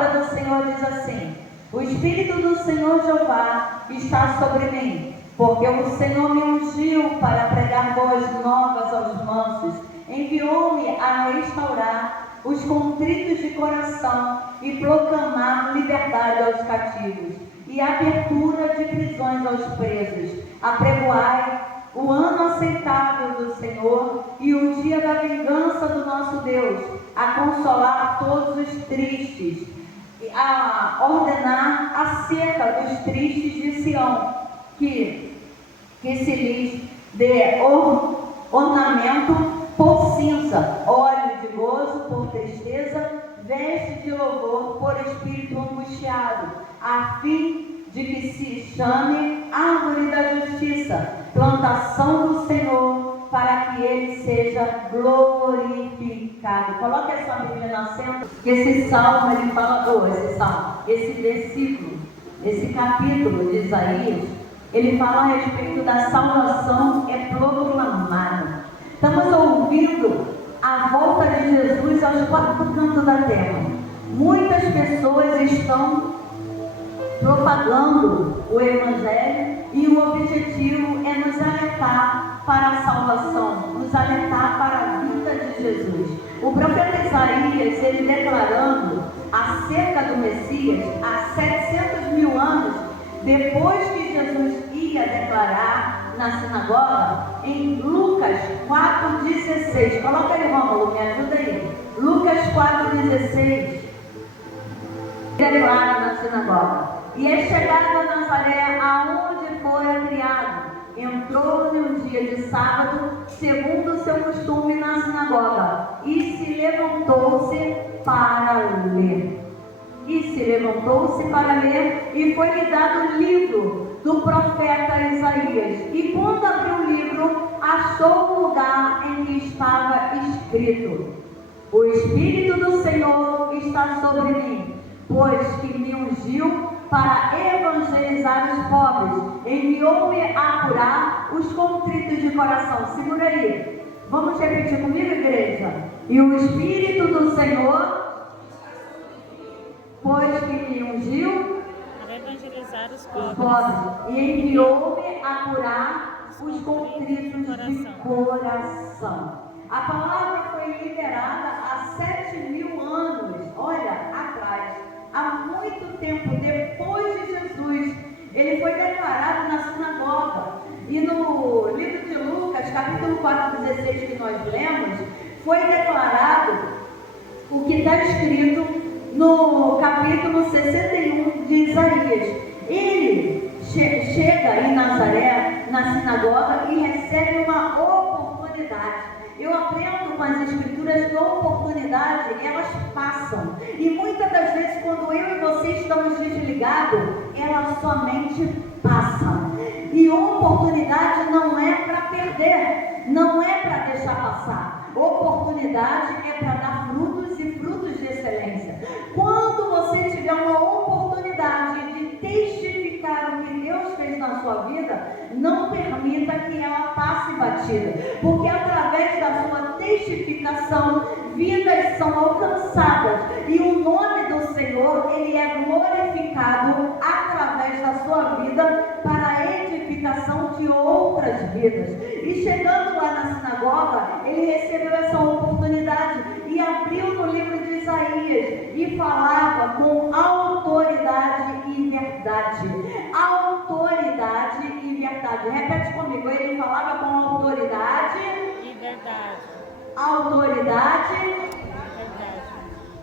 O Senhor diz assim: o Espírito do Senhor Jeová está sobre mim, porque o Senhor me ungiu para pregar boas novas aos mansos, enviou-me a restaurar os contritos de coração e proclamar liberdade aos cativos e abertura de prisões aos presos. Apregoai o ano aceitável do Senhor e o dia da vingança do nosso Deus, a consolar todos os tristes, a ordenar a seca dos tristes de Sião, que se lhes dê ornamento por cinza, óleo de gozo por tristeza, veste de louvor por espírito angustiado, a fim de que se chame árvore da justiça, plantação do Senhor, para que ele seja glorificado. Coloque essa Bíblia na centro, que esse salmo, ele fala, esse versículo, esse capítulo de Isaías, ele fala a respeito da salvação é proclamada. Estamos ouvindo a volta de Jesus aos quatro cantos da terra. Muitas pessoas estão propagando o Evangelho e o objetivo é nos alertar para a salvação, nos alertar para a vinda de Jesus. O profeta Isaías, ele declarando acerca do Messias, há 700 mil anos, depois que Jesus ia declarar na sinagoga, em Lucas 4,16. Coloca aí, Rômulo, me ajuda aí. Lucas 4,16. Declara na sinagoga: e é chegado a Nazaré, aonde fora criado. Entrou num dia de sábado, segundo o seu costume, na sinagoga, e se levantou-se para ler. E foi-lhe dado o livro do profeta Isaías. E quando abriu o livro, achou o lugar em que estava escrito: o Espírito do Senhor está sobre mim, pois que me ungiu para evangelizar os pobres, enviou-me a curar os contritos de coração. Segura aí. Vamos repetir comigo, igreja? E o Espírito do Senhor, pois que me ungiu para evangelizar os pobres, e enviou-me a curar os contritos de coração. A palavra foi liberada há 7.000 anos, olha, atrás, há muito tempo depois de Jesus. Ele foi declarado na sinagoga. E no livro de Lucas, capítulo 4,16, que nós lemos, foi declarado o que está escrito no capítulo 61 de Isaías. Ele chega em Nazaré, na sinagoga, e recebe uma oportunidade. Eu aprendo com as escrituras que a oportunidade, elas passam. E muitas das vezes, quando eu e você estamos desligados, elas somente passam. E oportunidade não é para perder, não é para deixar passar. Oportunidade é para dar frutos e frutos de excelência. Quando você tiver uma oportunidade de testificar o que Deus fez na sua vida, não permita que ela passe batida, porque através da sua testificação, vidas são alcançadas e o nome do Senhor, ele é glorificado através da sua vida para a edificação de outras vidas. E chegando lá na sinagoga, ele recebeu essa oportunidade e abriu no livro de Isaías e falava com autoridade e verdade. Autoridade e verdade. Repete comigo. Ele falava com autoridade e verdade. Autoridade e verdade.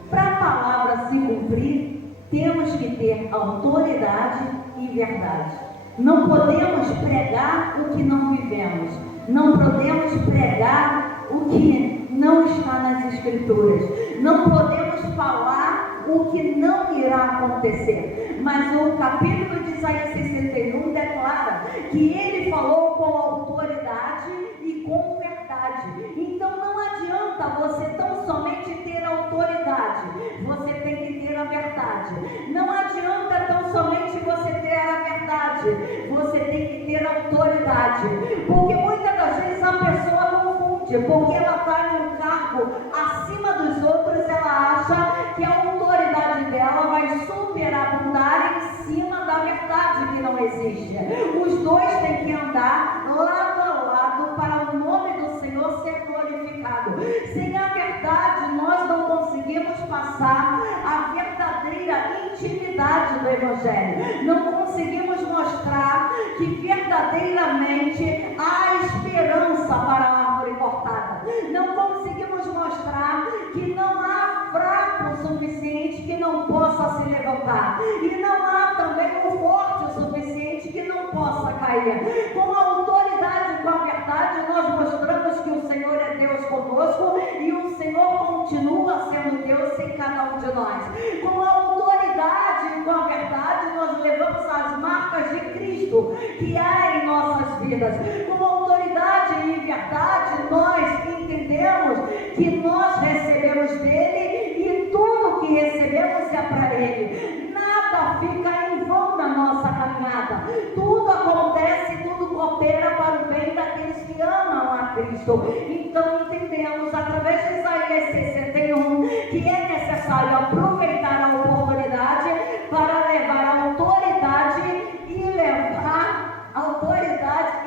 Para a palavra se cumprir, temos que ter autoridade e verdade. Não podemos pregar o que não vivemos. Não podemos pregar o que não está nas Escrituras. Não podemos falar o que não irá acontecer. Mas o capítulo de Isaías 61 declara que ele falou com autoridade e com verdade. Então não adianta você tão somente ter autoridade. Você tem que ter a verdade. Não adianta tão somente você ter a verdade. Você tem que ter autoridade. Porque muitas das vezes a pessoa confunde. Porque ela está em um cargo acima dos outros, ela acha que a autoridade dela Os dois têm que andar lado a lado para o nome do Senhor ser glorificado. Sem a verdade, nós não conseguimos passar a verdadeira intimidade do Evangelho. Não conseguimos mostrar que verdadeiramente há esperança para a árvore cortada. Não conseguimos mostrar que não há fraco o suficiente que não possa se levantar. E não há também o forte o suficiente que não possa cair. Com a autoridade e com a verdade, nós mostramos que o Senhor é Deus conosco e o Senhor continua sendo Deus em cada um de nós. Com a autoridade e com a verdade, nós levamos as marcas de Cristo que há em nossas vidas. Com a autoridade e verdade, nós entendemos que nós recebemos dele e tudo que recebemos é para ele. Nada fica em vão na nossa caminhada. Tudo acontece, tudo coopera para o bem daqueles que amam a Cristo. Então entendemos através de Isaías 61 que é necessário aproveitar a oportunidade para levar a autoridade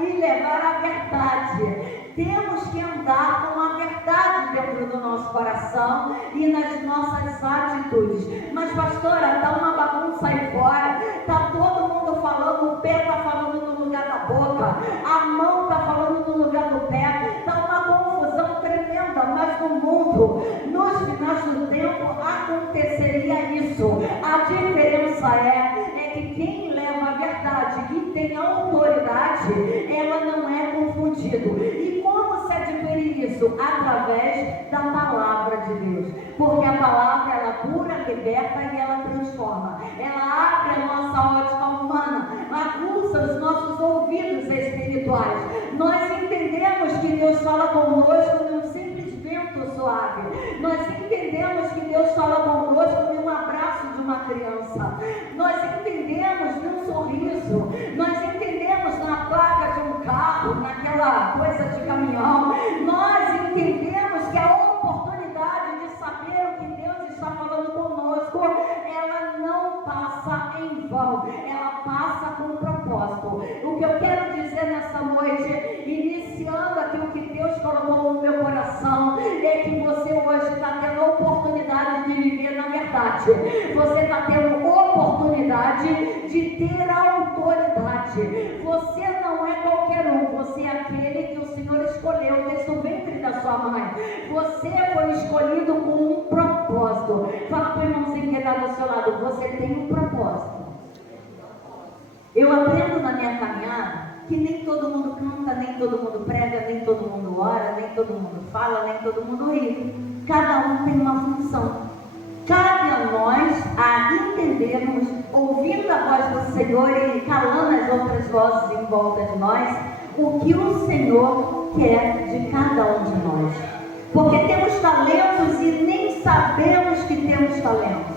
e levar a verdade. Temos que andar com a verdade dentro do nosso coração e nas nossas atitudes. Mas pastora, está uma bagunça aí fora, está todo mundo falando, o pé está falando no lugar da boca, a mão está falando no lugar do pé, está uma confusão tremenda, mas no mundo, nos finais do tempo, aconteceria isso. A diferença é que quem leva a verdade e tem autoridade, ela não é confundido. E como se adquire isso? Através da palavra de Deus. Porque a palavra, ela cura, liberta e ela transforma. Ela abre a nossa ótica humana, aguça os nossos ouvidos espirituais. Nós entendemos que Deus fala conosco num simples vento suave. Nós entendemos que Deus fala conosco num abraço de uma criança. Nós entendemos num sorriso. Nós entendemos na placa de um carro, naquela coisa de caminhão. Nós entendemos que a oportunidade de saber o que Deus está falando conosco, ela não passa em vão, ela passa com propósito. O que eu quero dizer nessa noite, iniciando aqui o que Deus colocou no meu coração, é que você hoje está tendo a oportunidade de viver na verdade. Você está tendo oportunidade de ter autoridade. Você não é qualquer um, você é aquele que o Senhor escolheu desde o ventre da sua mãe. Você foi escolhido com um propósito. Fala para o irmãozinho que está do seu lado, você tem um propósito. Eu aprendo na minha caminhada que nem todo mundo canta, nem todo mundo prega, nem todo mundo ora, nem todo mundo fala, nem todo mundo ri. Cada um tem uma função. Cabe a nós a entendermos, ouvindo a voz do Senhor e calando as outras vozes em volta de nós, o que o Senhor quer de cada um de nós. Porque temos talentos e nem sabemos que temos talentos.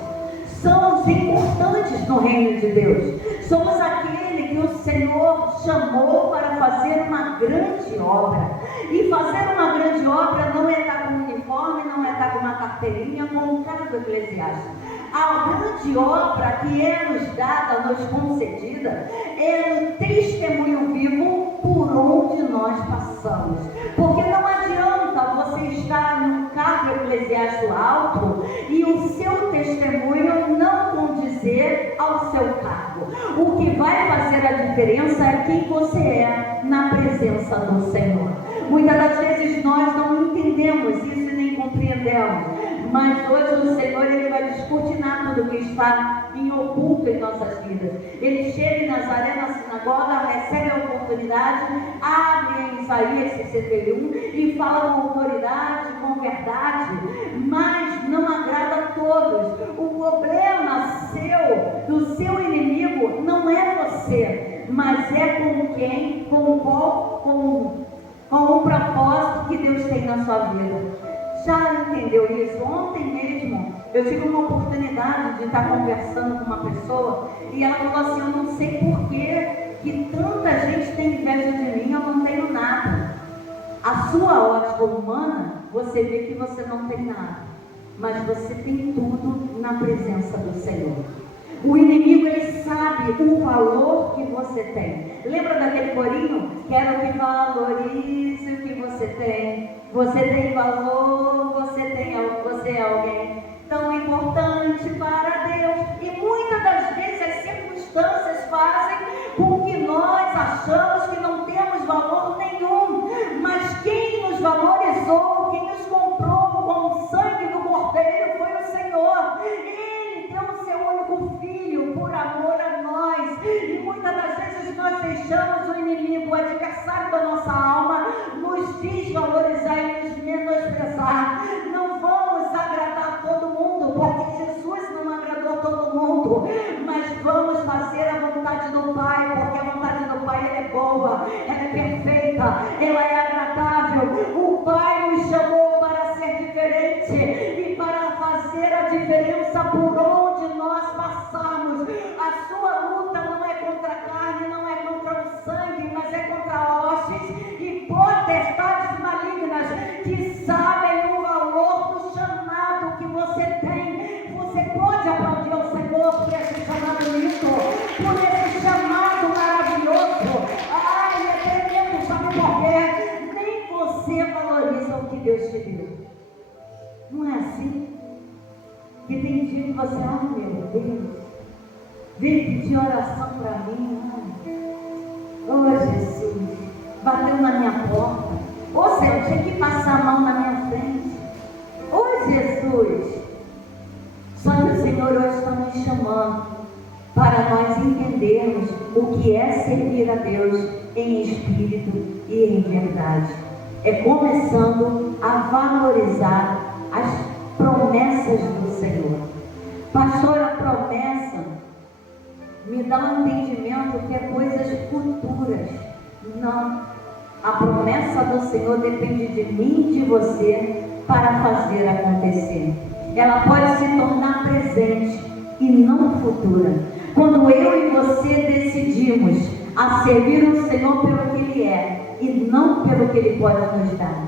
Somos importantes no reino de Deus. Somos aquele que o Senhor chamou para fazer uma grande obra. E fazer uma grande obra não é estar com um uniforme, não é estar com uma carteirinha, com um cargo eclesiástico. A grande obra que é nos dada, nos concedida, é o testemunho vivo por onde nós passamos. Porque não adianta você estar num cargo eclesiástico alto e o seu testemunho não condizer ao seu cargo. O que vai fazer a diferença é quem você é na presença do Senhor. Muitas das vezes nós não entendemos isso e nem compreendemos, mas hoje o Senhor ele vai descortinar tudo que está em oculto em nossas vidas. Ele chega em Nazaré na sinagoga, recebe a oportunidade, abre em Isaías 61 e fala com autoridade, com verdade, mas não agrada a todos. O problema do seu inimigo não é você, mas é com quem, com o propósito que Deus tem na sua vida. Já entendeu isso? Ontem mesmo eu tive uma oportunidade de estar conversando com uma pessoa e ela falou assim: eu não sei por que tanta gente tem inveja de mim, eu não tenho nada. A sua ótica humana, você vê que você não tem nada, mas você tem tudo na presença do Senhor. O inimigo, ele sabe o valor que você tem. Lembra daquele corinho? Quero que valorize o que você tem. Você tem valor, você é alguém tão importante para Deus. E muitas das vezes as circunstâncias fazem com que nós achamos que não temos valor nenhum. Mas quem nos valorizou, quem nos comprou com o sangue do Cordeiro foi o Senhor. Ele deu o seu único filho por amor a nós. E muitas das vezes nós deixamos o inimigo, o adversário da nossa alma, nos desvalorizar e nos menosprezar. Não vamos agradar todo mundo, porque Jesus não agradou todo mundo, mas vamos fazer a vontade do Pai, porque a vontade do Pai ela é boa, ela é perfeita, ela é agradável. O Pai nos chamou para ser diferente e para fazer a diferença por onde nós passamos. A sua luta não é contra a carne, não é contra o sangue, mas é contra hostes e potestades malignas que sabem o valor do chamado que você tem. Você pode aplaudir ao Senhor por esse chamado lindo, por esse chamado maravilhoso. Ai, é tremendo, sabe por quê? Nem você valoriza o que Deus te deu. Não é assim? Que tem dia que você, meu Deus, vem pedir oração para mim. Jesus, bateu na minha porta. Ou seja, tinha que passar a mão na minha frente. Jesus, só que o Senhor hoje está nos chamando para nós entendermos o que é servir a Deus em espírito e em verdade. É começando a valorizar as promessas do Senhor. Pastor, a promessa me dá um entendimento que é coisas futuras. Não. A promessa do Senhor depende de mim e de você para fazer acontecer. Ela pode se tornar presente e não futura. Quando eu e você decidimos a servir o Senhor pelo que Ele é e não pelo que Ele pode nos dar.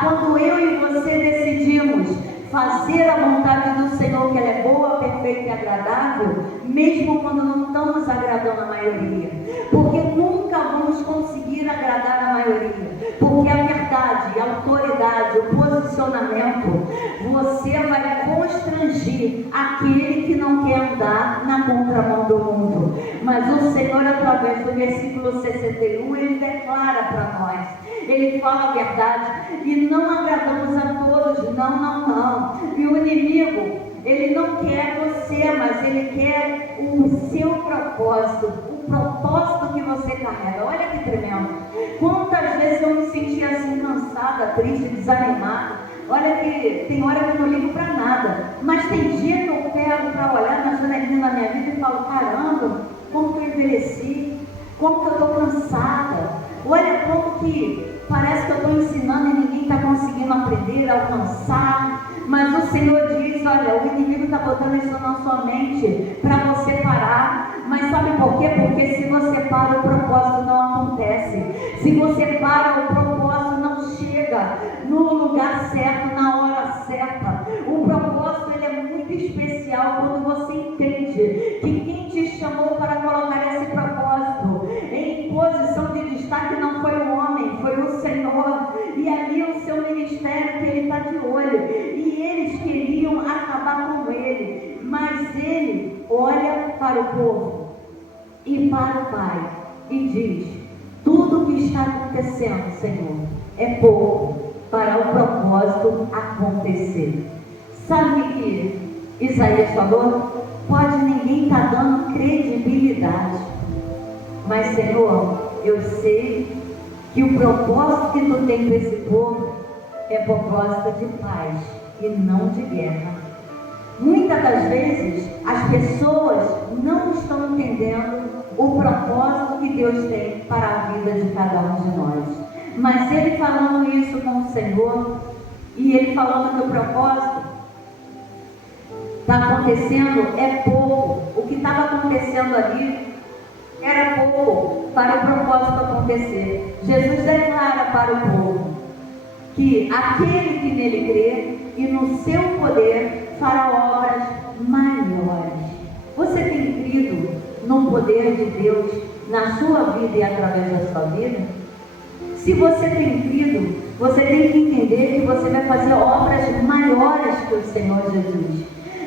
Quando eu e você decidimos fazer a vontade do Senhor, que ela é boa, perfeita e agradável, mesmo quando não estamos agradando a maioria, porque nunca vamos conseguir agradar a maioria, porque a verdade, a autoridade, o posicionamento, você vai constrangir aquele que não quer andar na contramão do mundo. Mas o Senhor, através do versículo 61, Ele declara para nós, Ele fala a verdade, e não agradamos a todos, não. E o inimigo, ele não quer você, mas ele quer o seu propósito, o propósito que você carrega. Olha que tremendo. Quantas vezes eu me senti assim, cansada, triste, desanimada. Olha que tem hora que eu não ligo para nada, mas tem dia que eu pego para olhar nas janelinhas da minha vida e falo, caramba, como que eu envelheci, como que eu estou cansada, olha como que parece que eu estou ensinando e ninguém está conseguindo aprender, alcançar. Mas o Senhor diz, olha, o inimigo está botando isso na sua mente para você parar. Mas sabe por quê? Porque se você para, o propósito não acontece. Se você para, o propósito não chega no lugar certo, na hora certa. O propósito, ele é muito especial quando você entende que quem te chamou para colocar esse propósito em posição de destaque não foi o homem, foi o Senhor. E ali o seu ministério, que Ele está de olho. E eles queriam acabar com Ele. Mas Ele olha para o povo e para o Pai e diz, tudo o que está acontecendo, Senhor, é pouco para o propósito acontecer. Sabe o que Isaías falou? Pode ninguém estar dando credibilidade, mas Senhor, eu sei que o propósito que Tu tem para esse povo é propósito de paz e não de guerra. Muitas das vezes as pessoas não estão entendendo o propósito que Deus tem para a vida de cada um de nós. Mas Ele falando isso com o Senhor, e Ele falando que o propósito está acontecendo é pouco. O que estava acontecendo ali era pouco para o propósito acontecer. Jesus declara para o povo que aquele que nele crê e no seu poder fará obras maiores. Você tem crido no poder de Deus na sua vida e através da sua vida? Se você tem crido, você tem que entender que você vai fazer obras maiores que o Senhor Jesus.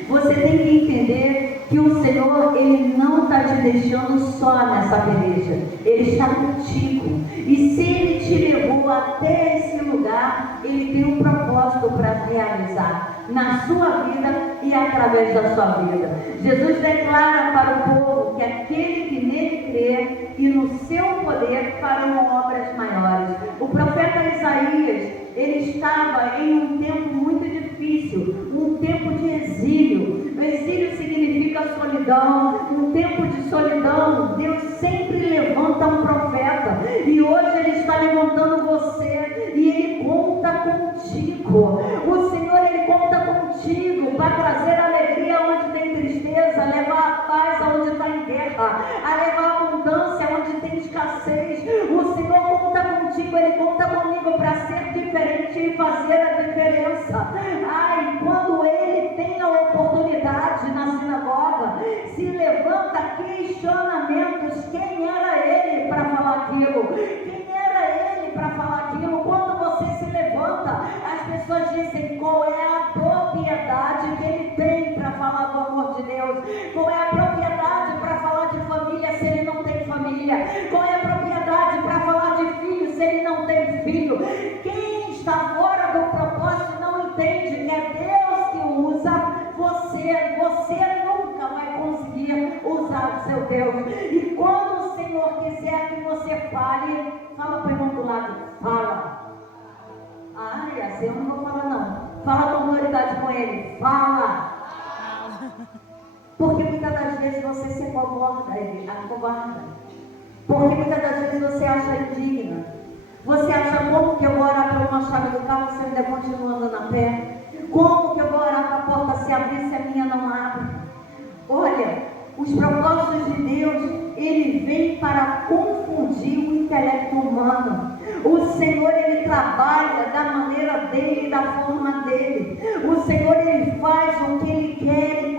Você tem que entender que o Senhor, Ele não está te deixando só nessa peleja. Ele está contigo. E se Ele te levou até esse lugar, Ele tem um propósito para realizar na sua vida e através da sua vida. Jesus declara para o povo que aquele que nele crê e no seu poder farão obras maiores. O profeta Isaías, ele estava em um tempo muito difícil, um tempo de exílio. O exílio significa solidão. Um tempo de solidão, Deus sempre levanta um profeta, e hoje Ele está levantando você, e Ele conta contigo. O Senhor, Ele conta contigo para trazer alegria onde tem tristeza, levar a paz onde está em guerra, a levar abundância onde tem escassez. O Senhor conta contigo, Ele conta comigo para ser diferente e fazer a diferença. Ai, quando Ele tem a oportunidade na sinagoga, se levanta questionamentos. Quem era Ele para falar aquilo? Quem era Ele para falar aquilo? Quando você se levanta, as pessoas dizem: qual é a propriedade que Ele tem para falar do amor de Deus? Qual é a propriedade para falar de família se Ele não tem família? Qual é a propriedade para falar de filho se Ele não tem filho? Quem está fora do propósito não entende que é Deus que usa você. Você nunca vai conseguir usar o seu Deus. E quando o Senhor quiser que você fale, fala para o irmão do lado: fala. Ai, assim eu não vou falar não. Fala com autoridade com ele: fala. Porque muitas das vezes você se acovarda. Porque muitas das vezes você acha indigna. Você acha: como que eu vou orar para uma chave do carro se eu ainda continuo andando a pé? Como que eu vou orar para a porta se abrir se a minha não abre? Olha, os propósitos de Deus, Ele vem para confundir o intelecto humano. O Senhor, Ele trabalha da maneira dEle e da forma dEle. O Senhor, Ele faz o que Ele quer e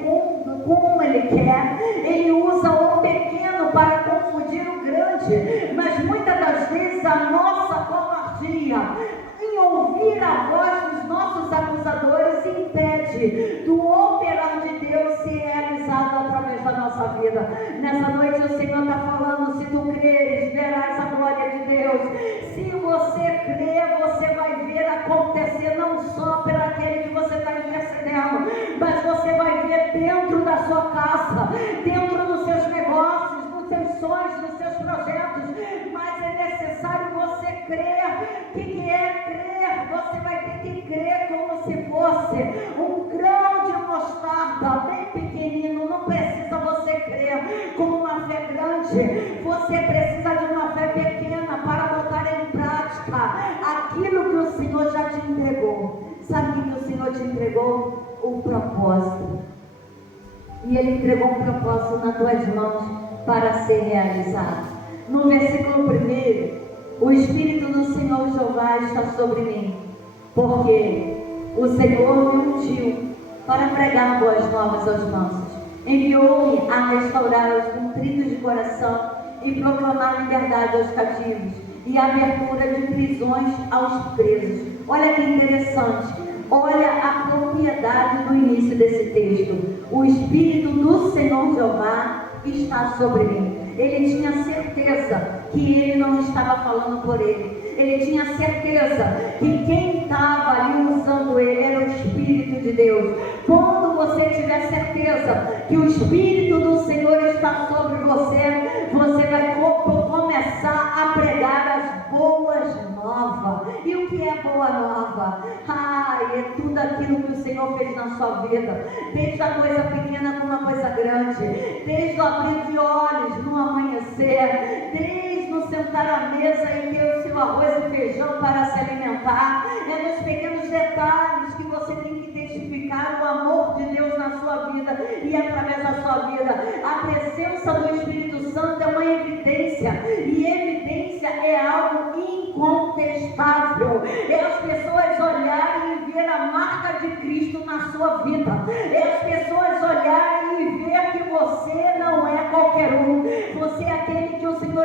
como Ele quer. Ele usa o pequeno para confundir o grande. Mas muitas das vezes a nossa covardia em ouvir a voz dos nossos acusadores impede do operar de Deus ser realizado através da nossa vida. Nessa noite o Senhor está falando: se tu creres, verás a glória de Deus. Se você crer, você vai ver acontecer, não só pelo aquele que você está intercedendo, mas você vai ver dentro da sua casa, dentro dos seus negócios, dos seus sonhos, dos seus projetos. Mas é necessário você crer. O que é crer? Você vai ter que crer como se fosse um grão de mostarda, bem pequenino. Não precisa você crer com uma fé grande. Você precisa de uma fé pequena para botar em prática aquilo que o Senhor já te entregou. Sabe o que o Senhor te entregou? O propósito. E Ele entregou um propósito nas tuas mãos para ser realizado. No versículo 1, o Espírito do Senhor Jeová está sobre mim, porque o Senhor me ungiu para pregar boas novas aos mansos. Enviou-me a restaurar os contritos de coração e proclamar liberdade aos cativos e abertura de prisões aos presos. Olha que interessante. Olha a propriedade do início desse texto. O Espírito do Senhor Jeová está sobre mim. Ele tinha certeza que ele não estava falando por ele. Ele tinha certeza que quem estava ali usando ele era o Espírito de Deus. Quando você tiver certeza que o Espírito do Senhor está sobre você, você vai começar a pregar as boas novas. E o que é boa nova? É tudo aquilo que o Senhor fez na sua vida. Desde a coisa pequena como a coisa grande. Desde o abrir de olhos no amanhecer. Desde no sentar à mesa e ter o seu arroz e feijão para se alimentar. É nos pequenos detalhes que você tem que testificar o amor de Deus na sua vida e através da sua vida. A presença do Espírito Santo é uma evidência. E evidência é algo incontestável. É as pessoas olharem e ver a marca de Cristo na sua vida. É as pessoas olharem e ver que você não é qualquer um. Você é aquele que o Senhor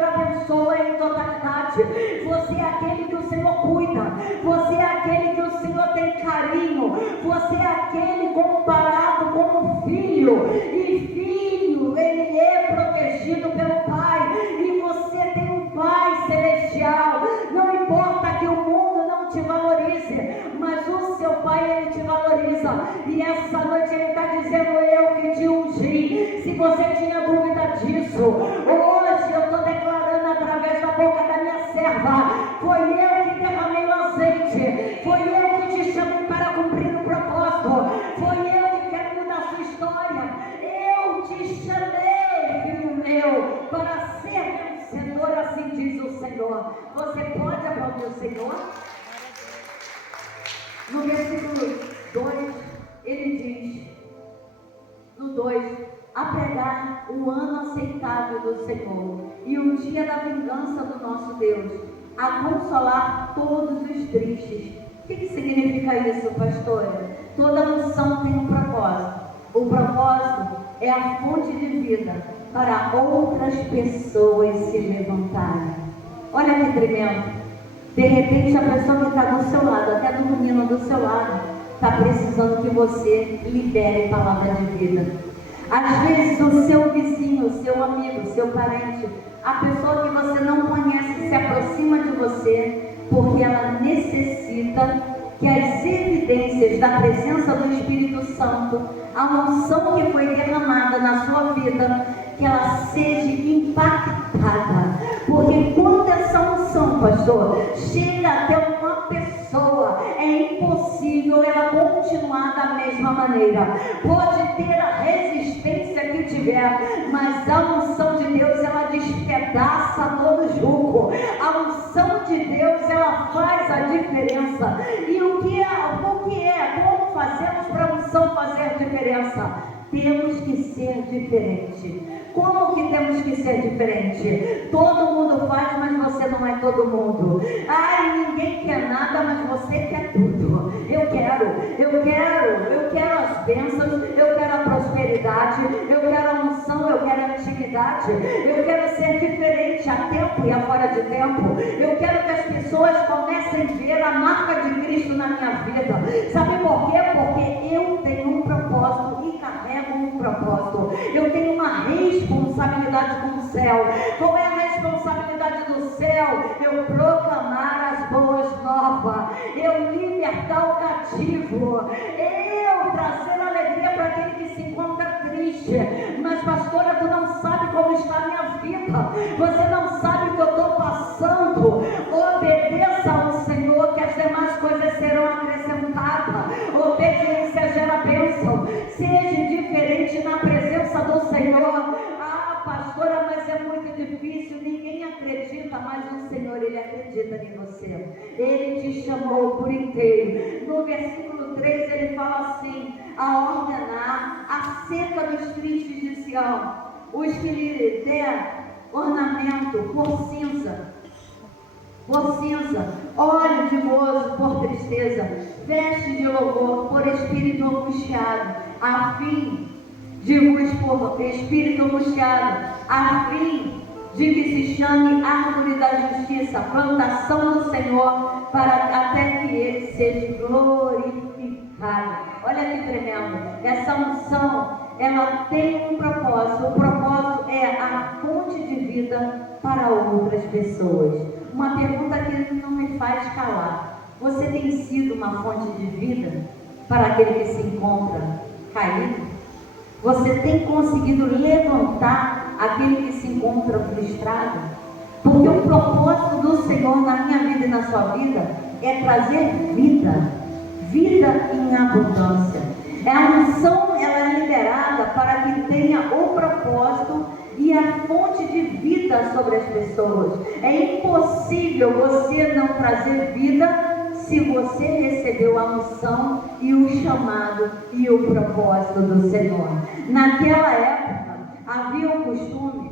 Ele está dizendo: eu que te ungi. Se você tinha dúvida disso, hoje eu estou declarando através da boca da minha serva: foi eu que derramei o azeite, foi eu que te chamei para cumprir o propósito, foi eu que quero mudar a sua história. Eu te chamei, filho meu, para ser vencedor, assim diz o Senhor. Você pode aplaudir o Senhor? No versículo 2, ele diz, no 2, a pregar o ano aceitável do Senhor e o dia da vingança do nosso Deus, a consolar todos os tristes. O que significa isso, pastora? Toda unção tem um propósito. O propósito é a fonte de vida para outras pessoas se levantarem. Olha que tremendo. De repente a pessoa que está do seu lado, até do menino do seu lado, está precisando que você libere palavra de vida. Às vezes o seu vizinho, o seu amigo, o seu parente, a pessoa que você não conhece se aproxima de você porque ela necessita que as evidências da presença do Espírito Santo, a unção que foi derramada na sua vida, que ela seja impactada. Porque quando essa unção, pastor, chega até uma pessoa, é impossível ela continuar da mesma maneira. Pode ter a resistência que tiver, mas a unção de Deus, ela despedaça todo jugo. A unção de Deus, ela faz a diferença. E o que é? Como fazemos para a unção fazer diferença? Temos que ser diferente. Como que temos que ser diferente? Todo mundo faz, mas você não é todo mundo. Ai, ninguém quer nada, mas você quer tudo. Eu quero as bênçãos, eu quero a prosperidade, eu quero a unção, eu quero a intimidade, eu quero ser diferente a tempo e a fora de tempo. Eu quero que as pessoas comecem a ver a marca de Cristo na minha vida. Sabe por quê? Porque eu tenho um propósito e carrego um propósito. Eu tenho uma responsabilidade com o céu. Qual é a responsabilidade do céu? Eu proclamar as boas novas, eu libertar o cativo, eu trazer alegria para aquele que se encontra triste. Mas pastora, tu não sabe como está a minha vida, você não sabe o que eu estou passando. Obedeça ao Senhor, que as demais coisas serão acrescentadas. Obediência gera bênção. Seja diferente na presença do Senhor. Ah, pastora, mas é muito difícil, ninguém acredita, mas o Senhor, Ele acredita em você. Ele te chamou por inteiro. No versículo 3 ele fala assim: a ordenar acerca dos tristes de Sião, os que lhe der ornamento por cinza, óleo de gozo por tristeza, veste de louvor por espírito angustiado, a fim de vos por espírito angustiado, a fim de que se chame árvore da justiça, plantação do Senhor, para até que Ele seja glorificado. Olha que tremendo. Essa unção, ela tem um propósito. O propósito é a fonte de vida para outras pessoas. Uma pergunta que não me faz calar: você tem sido uma fonte de vida para aquele que se encontra caído? Você tem conseguido levantar aquele que se encontra frustrado? Porque o propósito do Senhor na minha vida e na sua vida é trazer vida em abundância. A unção, ela é liberada para que tenha o propósito e a fonte de vida sobre as pessoas. É impossível você não trazer vida se você recebeu a unção e o chamado e o propósito do Senhor. Naquela época havia o costume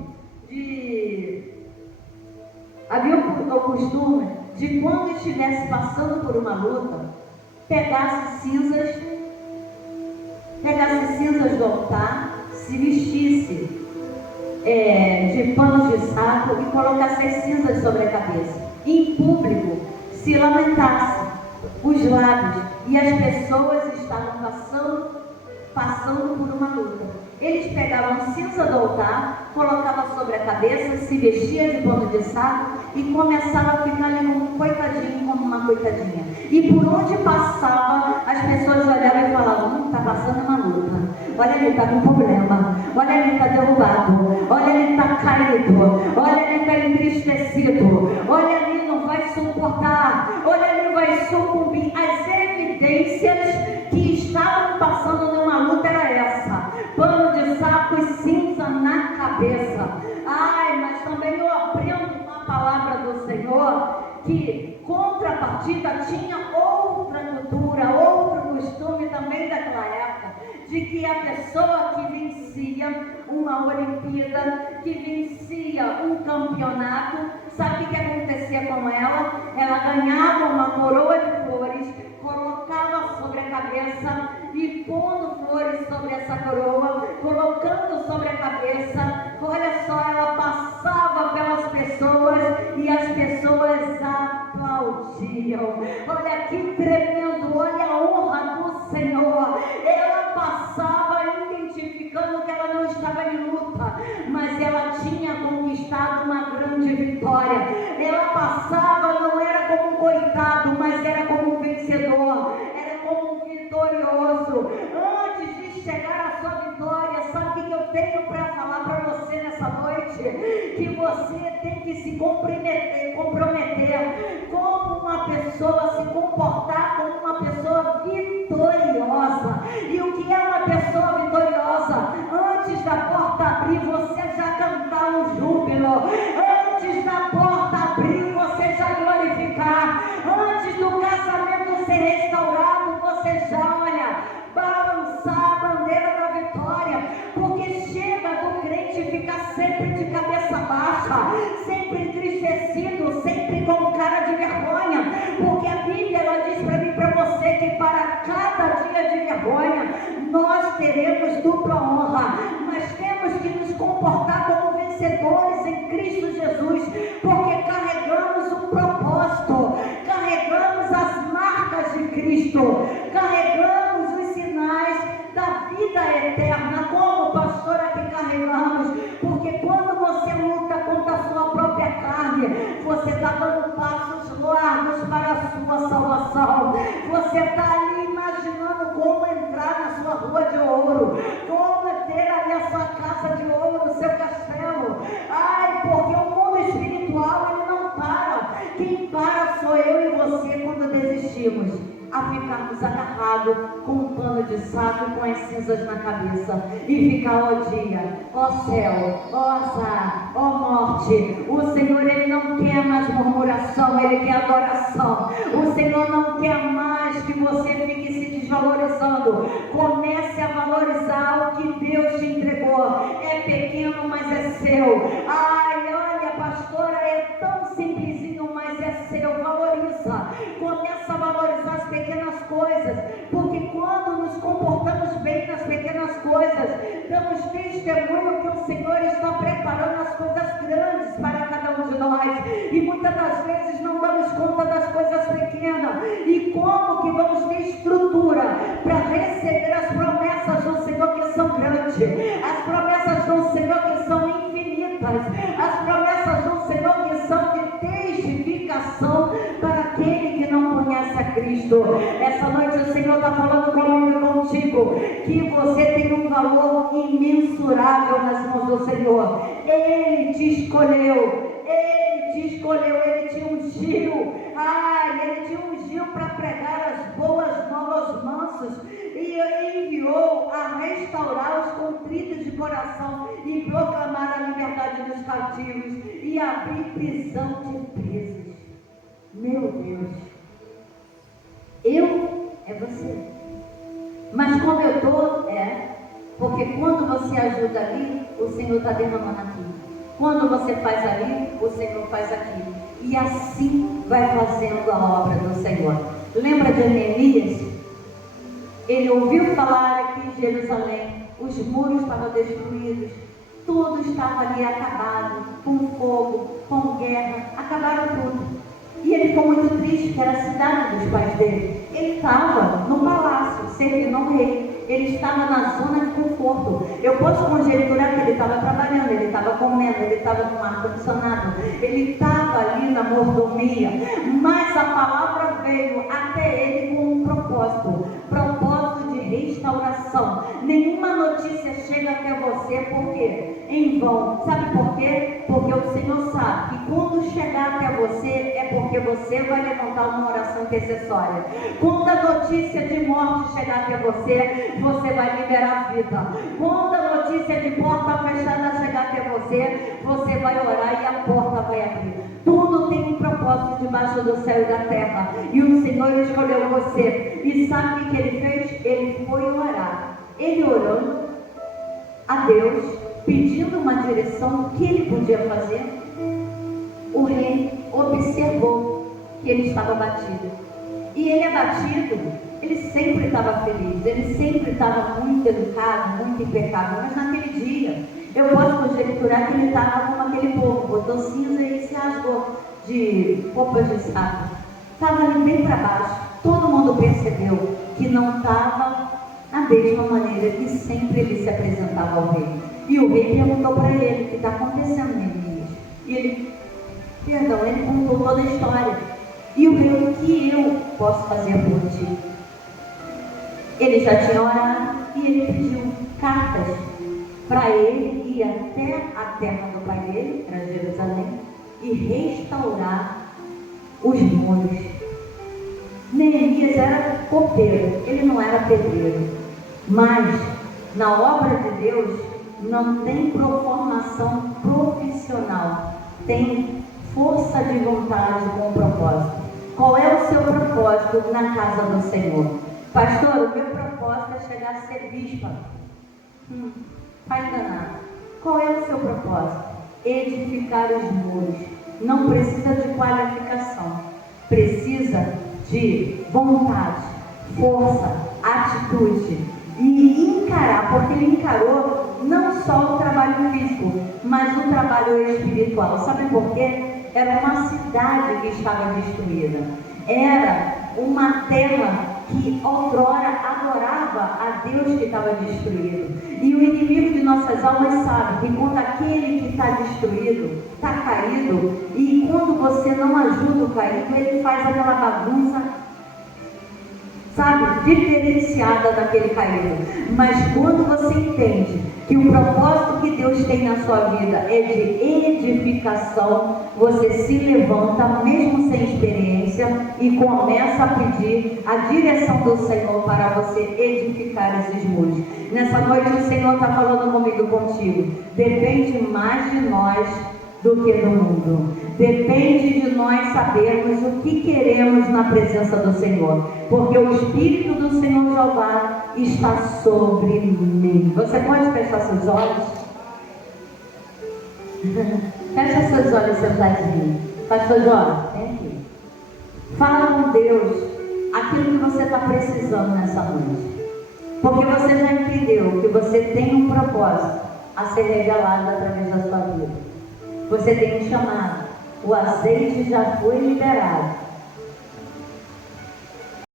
de quando estivesse passando por uma luta, pegasse cinzas do altar, se vestisse de panos de saco e colocasse as cinzas sobre a cabeça. Em público, se lamentasse os lábios, e as pessoas estavam passando por uma luta. Eles pegavam cinza do altar, colocavam sobre a cabeça, se vestia de pano de saco e começavam a ficar ali como um coitadinho, como uma coitadinha. E por onde passava, as pessoas olhavam e falavam: está passando uma luta. Olha, ele está com problema. Olha, ele está derrubado. Olha, ele está caído. Olha, ele está entristecido. Olha, ele não vai suportar. Olha, ele vai sucumbir. As evidências que estavam passando numa luta era essa: pano de saco e cinza na cabeça. Ai, mas também eu aprendo com a palavra do Senhor que contrapartida tinha outra cultura, outro costume também daquela época, de que a pessoa que vencia uma Olimpíada, que vencia um campeonato, sabe o que acontecia com ela? Ela ganhava uma coroa de flores, colocava sobre a cabeça e pondo flores sobre essa coroa, colocando sobre a cabeça, olha só, ela passava pelas pessoas e as pessoas aplaudiam. Olha que tremendo, olha a honra do Senhor. Ela passava identificando que ela não estava em luta, mas ela tinha conquistado uma grande vitória. Ela passava, não era como um coitado, mas era como um vencedor, era como um vitorioso. Antes de chegar à sua vitória, sabe o que eu tenho para falar para você nessa noite? Que você tem que se comprometer como uma pessoa, se comportar como uma pessoa vitoriosa. E o que é uma pessoa vitoriosa? Antes da porta abrir, você já cantar um júbilo. Antes da porta abrir, você já glorificar. Antes do casamento ser restaurado, você já, olha, balançar a bandeira da vitória. Porque chega do crente ficar sempre de cabeça baixa, sempre entristecido, sempre com cara de vergonha. Porque a Bíblia, ela diz para mim e para você que para cada dia de vergonha nós teremos dupla honra. Mas temos que nos comportar como vencedores em Cristo Jesus, porque carregamos um propósito, carregamos as marcas de Cristo, carregamos os sinais da vida eterna. Como, pastora, que carregamos? Porque quando você luta contra a sua própria carne, você está dando passos largos para a sua salvação. Você está ali imaginando como entrar na sua rua de ouro, como ter ali a sua casa de ouro, o seu castelo. Ai, porque o mundo espiritual, ele não para. Quem para sou eu e você quando desistimos a ficarmos agarrados com um pano de saco com as cinzas na cabeça e ficar ó dia, ó céu, ó azar, ó morte. O Senhor, ele não quer mais murmuração, ele quer adoração. O Senhor não quer mais que você fique se desvalorizando. Comece a valorizar o que Deus te entregou. É pequeno, mas é seu. Ai, olha, pastora, é tão simplesinho, mas é seu. Valoriza. Começa a valorizar as pequenas coisas, porque quando nos comportamos bem nas pequenas coisas, damos testemunho que o Senhor está preparando as coisas grandes para cada um de nós. E muitas das vezes não damos conta das coisas pequenas. E como que vamos ter estrutura para receber as promessas do Senhor que são grandes, as promessas do Senhor que são infinitas, as promessas do Senhor que são de testificação para aquele que não conhece a Cristo. Essa noite o Senhor está falando comigo e contigo que você tem um valor imensurável nas mãos do Senhor. Ele te escolheu, Ele te ungiu. Ele te ungiu para pregar as boas novas mansos e enviou a restaurar os contritos de coração e proclamar a liberdade dos cativos e abrir prisão de presos. Meu Deus, é você. Mas como eu estou, porque quando você ajuda ali, o Senhor está derramando aqui. Quando você faz ali, o Senhor faz aqui. E assim vai fazendo a obra do Senhor. Lembra de Neemias? Ele ouviu falar aqui em Jerusalém, os muros estavam destruídos, tudo estava ali acabado, com fogo, com guerra, acabaram tudo. E ele ficou muito triste, porque era a cidade dos pais dele. Ele estava no palácio, servindo ao rei. Ele estava na zona de conforto. Eu posso conjecturar que ele estava trabalhando, ele estava comendo, ele estava com ar-condicionado, ele estava ali na mordomia. Mas a palavra veio até ele com um propósito de restauração. Nenhuma notícia chega até você porque em vão. Sabe por quê? Porque o Senhor sabe que quando chegar até você é porque você vai levantar uma oração intercessória. Quando a notícia de morte chegar até você, você vai liberar a vida. Quando a notícia de porta fechada chegar até você, você vai orar e a porta vai abrir. Tudo tem um propósito debaixo do céu e da terra. E o Senhor escolheu você. E sabe o que ele fez? Ele foi orar. Ele orando a Deus, pedindo uma direção, o que ele podia fazer? O rei observou que ele estava abatido. E ele abatido, ele sempre estava feliz, ele sempre estava muito educado, muito impecável. Mas naquele dia, eu posso conjecturar que ele estava como aquele povo, botou cinza e se rasgou de roupas de saco. Estava ali bem para baixo. Todo mundo percebeu que não estava da mesma maneira que sempre ele se apresentava ao rei. E o rei perguntou para ele: o que está acontecendo, Neemias? E ele contou toda a história. E o rei: o que eu posso fazer por ti? Ele já tinha orado e ele pediu cartas para ele ir até a terra do pai dele, para Jerusalém, e restaurar os muros. Neemias era copeiro, ele não era pedreiro. Mas na obra de Deus não tem formação profissional, tem força de vontade com propósito. Qual é o seu propósito na casa do Senhor? Pastor, o meu propósito é chegar a ser bispa. Está enganado. Qual é o seu propósito? Edificar os muros. Não precisa de qualificação, precisa de vontade, força, atitude e encarar, porque ele encarou não só o trabalho físico, mas o trabalho espiritual. Sabe por quê? Era uma cidade que estava destruída, era uma terra que outrora adorava a Deus que estava destruído. E o inimigo de nossas almas sabe que quando aquele que está destruído, está caído, e quando você não ajuda o caído, ele faz aquela bagunça, sabe, diferenciada daquele caído. Mas quando você entende que o propósito que Deus tem na sua vida é de edificação, você se levanta, mesmo sem experiência, e começa a pedir a direção do Senhor para você edificar esses muros. Nessa noite o Senhor está falando comigo, contigo. Depende mais de nós do que do mundo. Depende de nós sabermos o que queremos na presença do Senhor, porque o Espírito do Senhor Jeová está sobre mim. Você pode fechar seus olhos? Fecha seus olhos sentadinho. Pastor Jó, vem aqui. Fala com Deus aquilo que você está precisando nessa noite, porque você já entendeu que você tem um propósito a ser revelado através da sua vida. Você tem um chamado, o azeite já foi liberado,